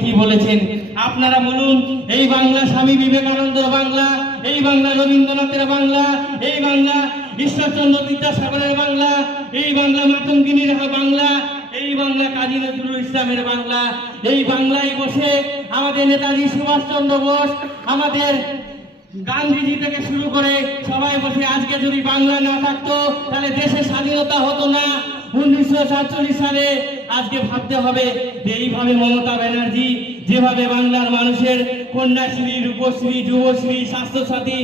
কি বলেছেন? আপনারা বলুন, এই বাংলা স্বামী বিবেকানন্দের বাংলা, এই বাংলা রবীন্দ্রনাথের বাংলা, এই বাংলা ঈশ্বরচন্দ্র বিদ্যাসাগরের বাংলা, এই বাংলা মাতঙ্গিনীর বাংলা, এই বাংলা কাজী নজরুল ইসলামের বাংলা, এই বাংলায় বসে আমাদের নেতাজি সুভাষচন্দ্র বোস, আমাদের গান্ধীজি থেকে শুরু করে সবাই বসে আজকে যদি বাংলা না থাকতো, তাহলে দেশের স্বাধীনতা হতো না। উনিশশো সাতচল্লিশ সালে আজকে ভাবতে হবে যে এইভাবে মমতা ব্যানার্জি, যেভাবে বাংলার মানুষের কন্যাশ্রী, রূপশ্রী, যুবশ্রী, স্বাস্থ্যসাথী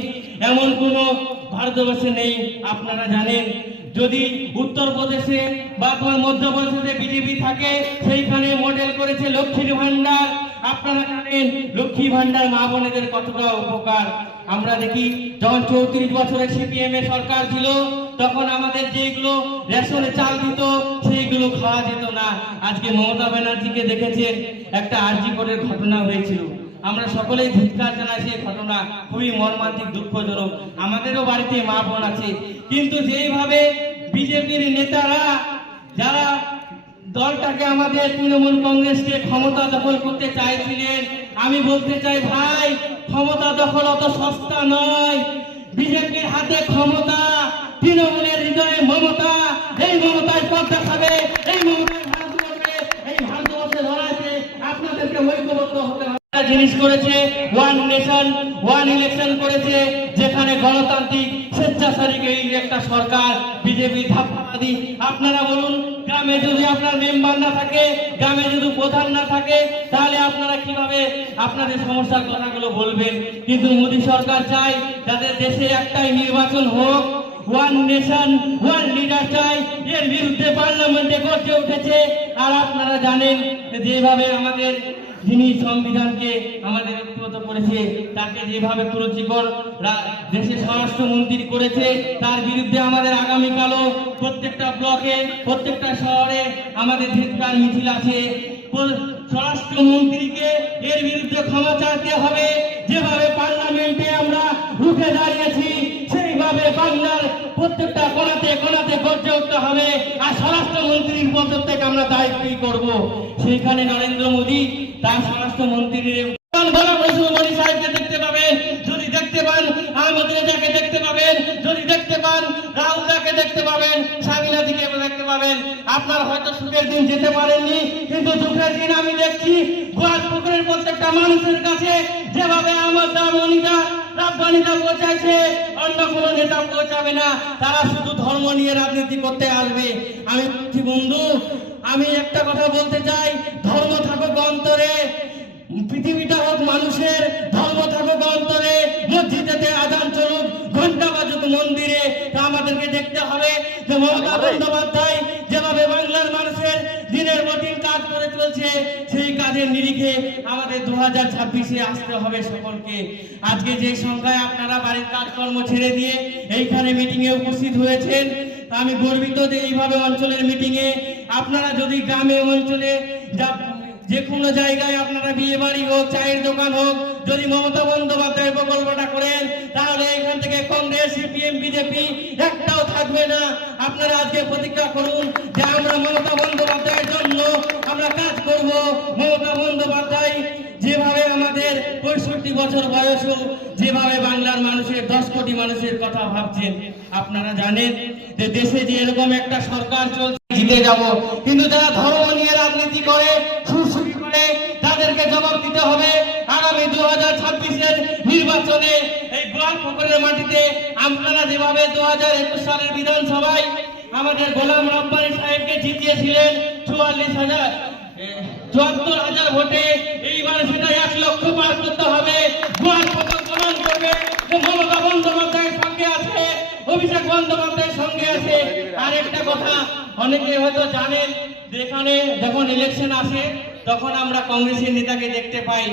এমন কোনো ভারতবর্ষে নেই, আপনারা জানেন। যদি উত্তরপ্রদেশে বা তোমার মধ্যপ্রদেশে বিজেপি থাকে, সেইখানে মডেল করেছে লক্ষ্মীর ভান্ডার আপনারা জানেন, লক্ষ্মী ভান্ডার মা বোনেদের কতটা উপকার। আমরা দেখি, যখন চৌত্রিশ বছরের সিপিএম এর সরকার ছিল, তখন আমাদের যেগুলো রেশনে চাল দিত, সেইগুলো খাওয়া যেত না। আজকে মমতা ব্যানার্জিকে দেখেছেন, একটা আরজি করের ঘটনা হয়েছিল। আমরা সকলেই ধিক্কার জানাই সেই ঘটনা। খুবই মর্মান্তিক, দুঃখজনক। আমাদেরও বাড়িতে মা বোন আছে। কিন্তু যেইভাবে বিজেপির নেতারা, যারা দলটাকে আমাদের তৃণমূল কংগ্রেসকে ক্ষমতা দখল করতে চাইছিলেন। আমি বলতে চাই, ভাই, ক্ষমতা দখল অত সস্তা নয়। বিজেপির হাতে ক্ষমতা, তৃণমূলের হৃদয়ে মমতা। এই মমতায় পথ দেখাবে, এই এই ভারতবর্ষে আপনাদেরকে জিনিস করেছে ওয়ান ইলেকশন করেছে, যেখানে গণতান্ত্রিক একটা সরকার, বিজেপি আপনারা বলুন গ্রামে যদি আপনার মেম্বার না থাকে, গ্রামে যদি প্রধান না থাকে, তাহলে আপনারা কীভাবে আপনাদের সমস্যার কথাগুলো বলবেন? কিন্তু মোদী সরকার চায় যাদের দেশে একটাই নির্বাচন হোক। ওয়ান নেশন ওয়ান লিডার চাই। এর বিরুদ্ধে পার্লামেন্টে গর্জে উঠেছে। আর আপনারা জানেন যেভাবে আমাদের যিনি সংবিধানকে আমাদের ঐক্যবদ্ধ করেছে, তাকে যেভাবে কুরুচিকর দেশের স্বরাষ্ট্রমন্ত্রী করেছে, তার বিরুদ্ধে আমাদের আগামীকালও প্রত্যেকটা ব্লকে, প্রত্যেকটা শহরে আমাদের ধিক্কার মিছিল আছে। স্বরাষ্ট্রমন্ত্রীকে এর বিরুদ্ধে ক্ষমা চাইতে হবে। যেভাবে পার্লামেন্টে আমরা রুখে দাঁড়িয়েছি সেইভাবে বাংলার প্রত্যেকটা কোনাতে কোনাতে গর্জে উঠতে হবে। আর স্বরাষ্ট্রমন্ত্রীর পদ থেকে আমরা দায়িত্বই করব? সেইখানে নরেন্দ্র মোদী তার স্বরাষ্ট্রমন্ত্রীর সাহেবকে দেখতে পাবেন দেখতে পান দেখতে পাবেন দেখতে পান দেখতে পাবেন দেখতে পাবেন। আপনার হয়তো সুখের দিন যেতে পারেননি, কিন্তু দিন আমি দেখছি প্রত্যেকটা মানুষের কাছে যেভাবে আমার দা, মনিদা, রাব্বানিদা পৌঁছাচ্ছে অন্য কোনো নেতা পৌঁছাবে না। তারা শুধু ধর্ম নিয়ে রাজনীতি করতে আসবে। আমি বন্ধু আমি একটা কথা বলতে চাই। ধর্ম থাকুক অন্তরে পৃথিবীটা হোক মানুষের। ধর্ম থাকুক অন্তরে মসজিদেতে আদান চলুক ঘণ্টা বাজুক মন্দিরে। তা আমাদেরকে দেখতে হবে যে মমতা বন্দ্যোপাধ্যায় সেই নিরিখে আমাদের দু হাজার ছাব্বিশে আসতে হবে সকলকে। আজকে যে সংখ্যায় আপনারা বাড়ির কাজকর্ম ছেড়ে দিয়ে এইখানে মিটিং এ উপস্থিত হয়েছেন আমি গর্বিত যে এইভাবে অঞ্চলের মিটিং এ আপনারা যদি গ্রামে অঞ্চলে যে কোনো জায়গায় আপনারা বিয়ে বাড়ি হোক, চায়ের দোকান হোক, যদি মমতা বন্দ্যোপাধ্যায় প্রকল্পটা করেন, তাহলে এখান থেকে কংগ্রেস, সিপিএম, বিজেপি একটাও থাকবে না। আপনারা আজকে প্রতিজ্ঞা করুন যে মমতা বন্দ্যোপাধ্যায় যেভাবে আমাদের পঁয়ষট্টি বছর বয়সও যেভাবে বাংলার মানুষের, দশ কোটি মানুষের কথা ভাবছেন, আপনারা জানেন যে দেশে যে এরকম একটা সরকার চলছে, জিতে যাব। কিন্তু যারা ধর্ম নিয়ে রাজনীতি করে করে, তাদেরকে জবাব দিতে হবে। আগামী দু হাজার ছাব্বিশের নির্বাচনে এই গোয়াল পুকুরের মাটিতে আপনারা যেভাবে দু হাজার একুশ সালের বিধানসভায় আমাদের গোলাম রব্বানি সাহেবকে জিতিয়েছিলেন, চুয়াল্লিশ হাজার। চুয়াত্তর হাজার ভোটে এইবার সেটা এক লক্ষ পার করতে হবে। প্রমাণ করবে যে মমতা বন্দ্যোপাধ্যায়ের সঙ্গে আছে, অভিষেক বন্দ্যোপাধ্যায়ের সঙ্গে আছে। আর একটা কথা, অনেকে হয়তো জানেন, যেখানে যখন ইলেকশন আসে, তখন আমরা কংগ্রেসের নেতাকে দেখতে পাই।